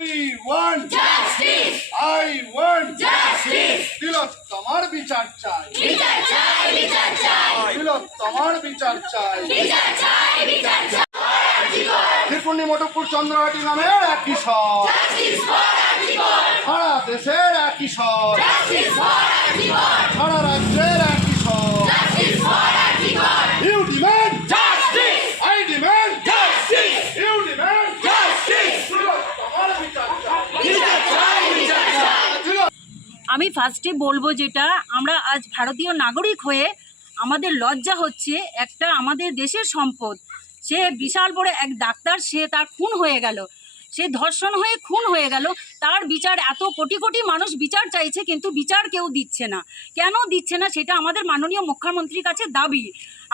We want Justice! I want Justice! তিলোত্তমার বিচার চাই বিচার চাই বিচার চাই তিলোত্তমার বিচার চাই বিচার চাই বিচার চাই ত্রিপুণী মটকপুর চন্দ্রহাটি নামের for Arjigor! সারা দেশের for Arjigor! সারা রাজ্যের আমি ফার্স্টে বলব যেটা, আমরা আজ ভারতীয় নাগরিক হয়ে আমাদের লজ্জা হচ্ছে একটা আমাদের দেশের সম্পদ। সে বিশাল বড় এক ডাক্তার, সে তার খুন হয়ে গেল। সে ধর্ষণ হয়ে খুন হয়ে গেল। তার বিচার এত কোটি কোটি মানুষ বিচার চাইছে কিন্তু বিচার কেউ দিচ্ছে না। কেন দিচ্ছে না সেটা আমাদের মাননীয় মুখ্যমন্ত্রীর কাছে দাবি।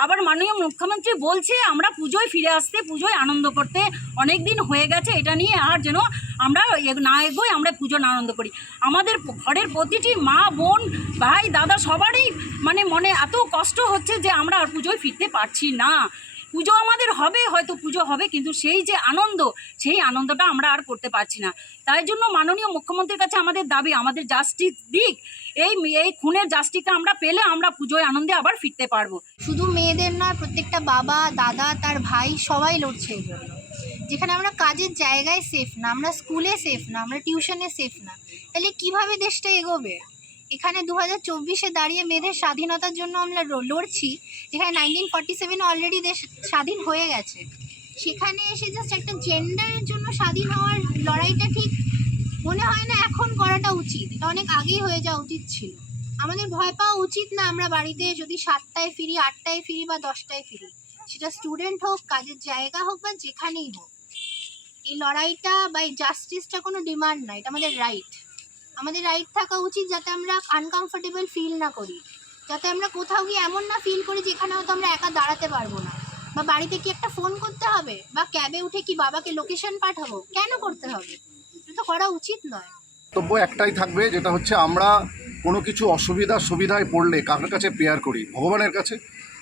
আবার মাননীয় মুখ্যমন্ত্রী বলছে, আমরা পুজোয় ফিরে আসতে, পুজোয় আনন্দ করতে অনেক দিন হয়ে গেছে, এটা নিয়ে আর যেন আমরা না এগোই, আমরা পুজোর আনন্দ করি। আমাদের ঘরের প্রতিটি মা, বোন, ভাই, দাদা সবারই মানে মনে এত কষ্ট হচ্ছে যে আমরা আর পুজোয় ফিরতে পারছি না। পুজো আমাদের হবে, হয়তো পুজো হবে, কিন্তু সেই যে আনন্দ, সেই আনন্দটা আমরা আর করতে পারছি না। তাই জন্য মাননীয় মুখ্যমন্ত্রীর কাছে আমাদের দাবি, আমাদের জাস্টিস দিক, এই এই খুনের জাস্টিসটা আমরা পেলে আমরা পুজোয় আনন্দে আবার ফিরতে পারব। শুধু মেয়েদের নয়, প্রত্যেকটা বাবা, দাদা, তার ভাই, সবাই লড়ছে এই যেখানে আমরা কাজের জায়গায় সেফ না, আমরা স্কুলে সেফ না, আমরা টিউশনে সেফ না, তাহলে কীভাবে দেশটা এগোবে? এখানে দু হাজার চব্বিশে দাঁড়িয়ে মেয়েদের স্বাধীনতার জন্য আমরা লড়ছি, যেখানে নাইনটিন ফর্টি সেভেন অলরেডি দেশ স্বাধীন হয়ে গেছে। সেখানে এসে জাস্ট একটা জেন্ডারের জন্য স্বাধীন হওয়ার লড়াইটা ঠিক মনে হয় না এখন করাটা উচিত। এটা অনেক আগেই হয়ে যাওয়া উচিত ছিল। আমাদের ভয় পাওয়া উচিত না আমরা বাড়িতে যদি সাতটায় ফিরি, আটটায় ফিরি বা দশটায় ফিরি। সেটা স্টুডেন্ট হোক, কাজের জায়গা হোক বা যেখানেই হোক। এই লড়াইটা বা এই জাস্টিসটা কোনো ডিমান্ড না, এটা আমাদের রাইট আমাদের রাইট থাকা উচিত যাতে আমরা আনকমফোর্টেবল ফিল না করি। যাতে আমরা কোথাও গিয়ে এমন না ফিল করি যেখানে হয়তো আমরা একা দাঁড়াতে পারব না। বা বাড়িতে কি একটা ফোন করতে হবে? বা ক্যাবে উঠে কি বাবাকে লোকেশন পাঠাবো? কেন করতে হবে? এটা তো করা উচিত নয়। বক্তব্য একটাই থাকবে, যেটা হচ্ছে আমরা কোনো কিছু অসুবিধা সুবিধায় পড়লে কার কাছে প্রেয়ার করি? ভগবানের কাছে।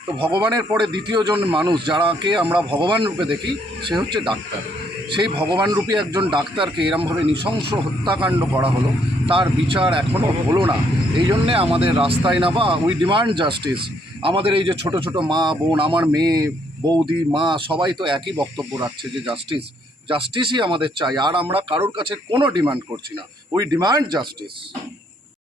তো ভগবানের পরে দ্বিতীয়জন মানুষ যারাকে আমরা ভগবান রূপে দেখি, সে হচ্ছে ডাক্তার। সেই ভগবান রূপী একজন ডাক্তারকে এরমভাবে নৃশংস হত্যাকাণ্ড করা হলো। তার বিচার এখনও হলো না। এই জন্যে আমাদের রাস্তায় না বা উই ডিমান্ড জাস্টিস আমাদের এই যে ছোট ছোট মা, বোন, আমার মেয়ে, বৌদি, মা, সবাই তো একই বক্তব্য রাখছে যে জাস্টিস জাস্টিসই আমাদের চাই। আর আমরা কারোর কাছে কোনো ডিমান্ড করছি না। We demand justice